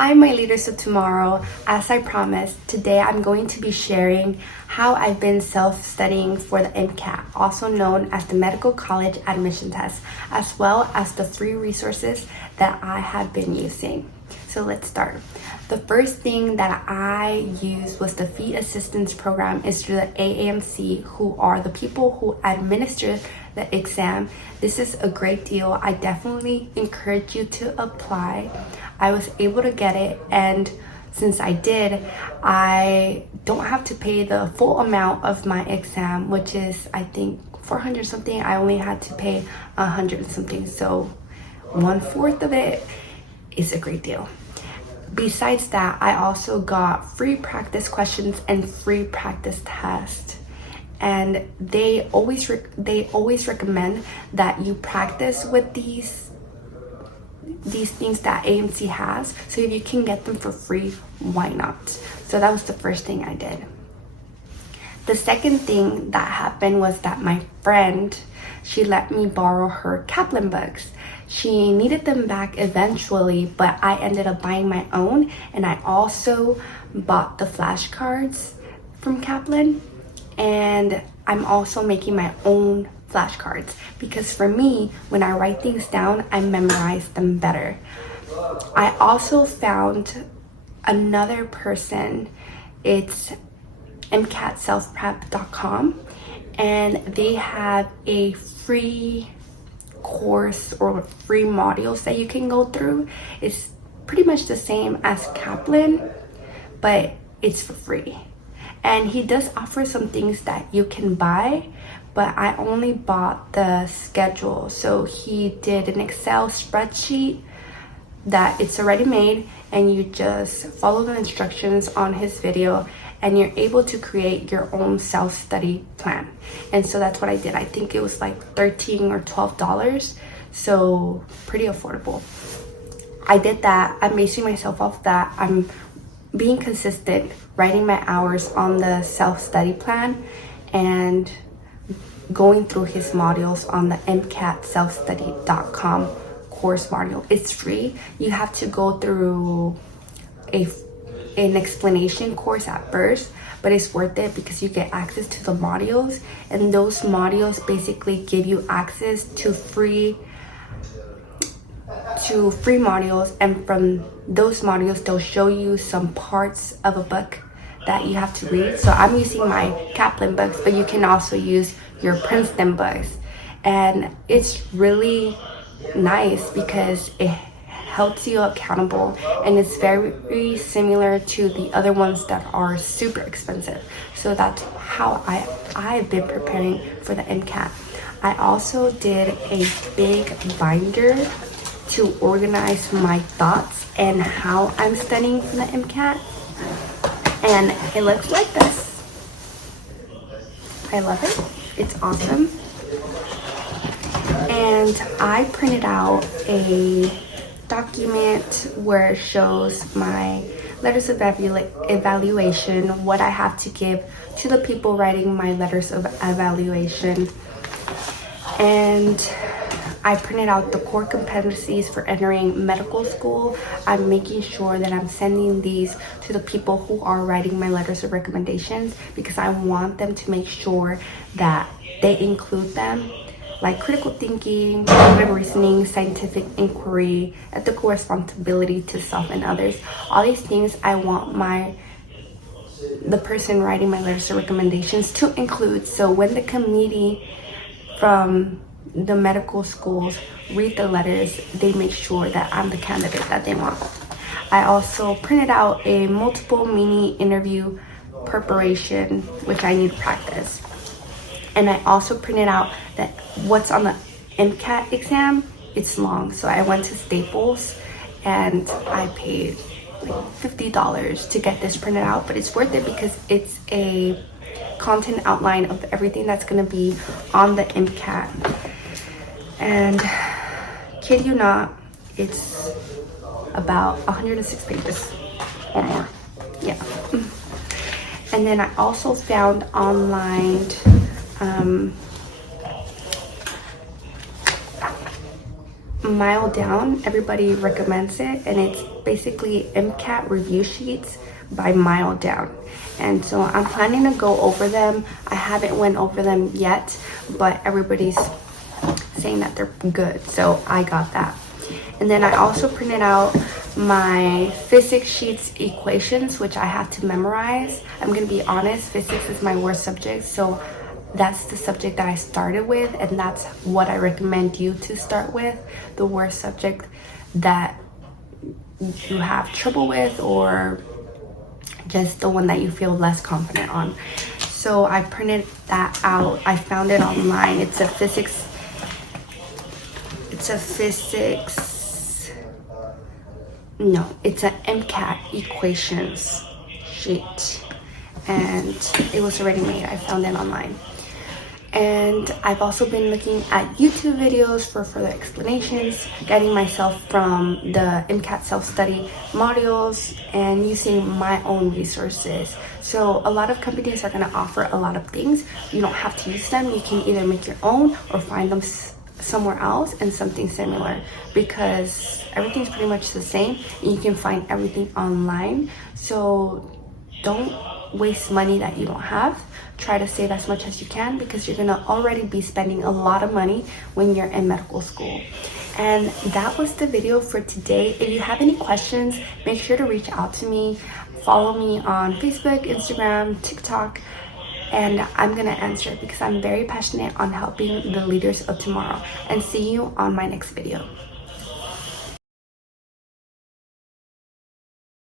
Hi, my leaders of tomorrow. As I promised, today I'm going to be sharing how I've been self-studying for the MCAT, also known as the Medical College Admission Test, as well as the free resources that I have been using. So let's start. The first thing that I used was the fee assistance program is through the AAMC, who are the people who administer the exam. This is a great deal. I definitely encourage you to apply. I was able to get it, and since I did, I don't have to pay the full amount of my exam, which is I think 400 something. I only had to pay 100 something, so 1/4 of it is a great deal. Besides that, I also got free practice questions and free practice tests. And they always recommend that you practice with these things that AMC has. So if you can get them for free, why not? So that was the first thing I did. The second thing that happened was that my friend, she let me borrow her Kaplan books. She needed them back eventually, but I ended up buying my own, and I also bought the flashcards from Kaplan, and I'm also making my own flashcards because for me, when I write things down, I memorize them better. I also found another person. It's MCATselfprep.com, and they have a free course or free modules that you can go through. It's pretty much the same as Kaplan, but it's for free. And he does offer some things that you can buy, but I only bought the schedule. So he did an Excel spreadsheet that it's already made, and you just follow the instructions on his video and you're able to create your own self-study plan. And so that's what I did. I think it was like $13 or $12, so pretty affordable. I did that. I'm basing myself off that. I'm being consistent, writing my hours on the self-study plan and going through his modules on the MCATselfstudy.com course module. It's free. You have to go through an explanation course at first, but it's worth it because you get access to the modules, and those modules basically give you access to free modules, and from those modules they'll show you some parts of a book that you have to read. So I'm using my Kaplan books, but you can also use your Princeton books, and it's really nice because it helps you accountable, and it's very similar to the other ones that are super expensive. So that's how I've been preparing for the MCAT. I also did a big binder to organize my thoughts and how I'm studying for the MCAT, and it looks like this. I love it. It's awesome. And I printed out a document where it shows my letters of evaluation, what I have to give to the people writing my letters of evaluation. And I printed out the core competencies for entering medical school. I'm making sure that I'm sending these to the people who are writing my letters of recommendations because I want them to make sure that they include them, like critical thinking, creative reasoning, scientific inquiry, ethical responsibility to self and others. All these things I want the person writing my letters of recommendations to include. So when the committee from the medical schools read the letters, they make sure that I'm the candidate that they want. I also printed out a multiple mini interview preparation, which I need to practice. And I also printed out that what's on the MCAT exam, it's long. So I went to Staples and I paid like $50 to get this printed out, but it's worth it because it's a content outline of everything that's gonna be on the MCAT. And kid you not, it's about 106 pages or more. Yeah. And then I also found online Mile Down. Everybody recommends it, and it's basically MCAT review sheets by Mile Down. And so I'm planning to go over them. I haven't went over them yet, but everybody's saying that they're good, so I got that. And then I also printed out my physics sheets equations, which I have to memorize. I'm gonna be honest, physics is my worst subject, so that's the subject that I started with, and that's what I recommend you to start with, the worst subject that you have trouble with, or just the one that you feel less confident on. So I printed that out. I found it online. It's a physics it's an MCAT equations sheet, and it was already made. I found it online. And I've also been looking at YouTube videos for further explanations, guiding myself from the MCAT self-study modules and using my own resources. So a lot of companies are going to offer a lot of things. You don't have to use them. You can either make your own or find them somewhere else and something similar, because everything's pretty much the same and you can find everything online. So don't waste money that you don't have. Try to save as much as you can, because you're gonna already be spending a lot of money when you're in medical school. And that was the video for today. If you have any questions, make sure to reach out to me. Follow me on Facebook, Instagram, TikTok, and I'm gonna answer, because I'm very passionate on helping the leaders of tomorrow. And see you on my next video.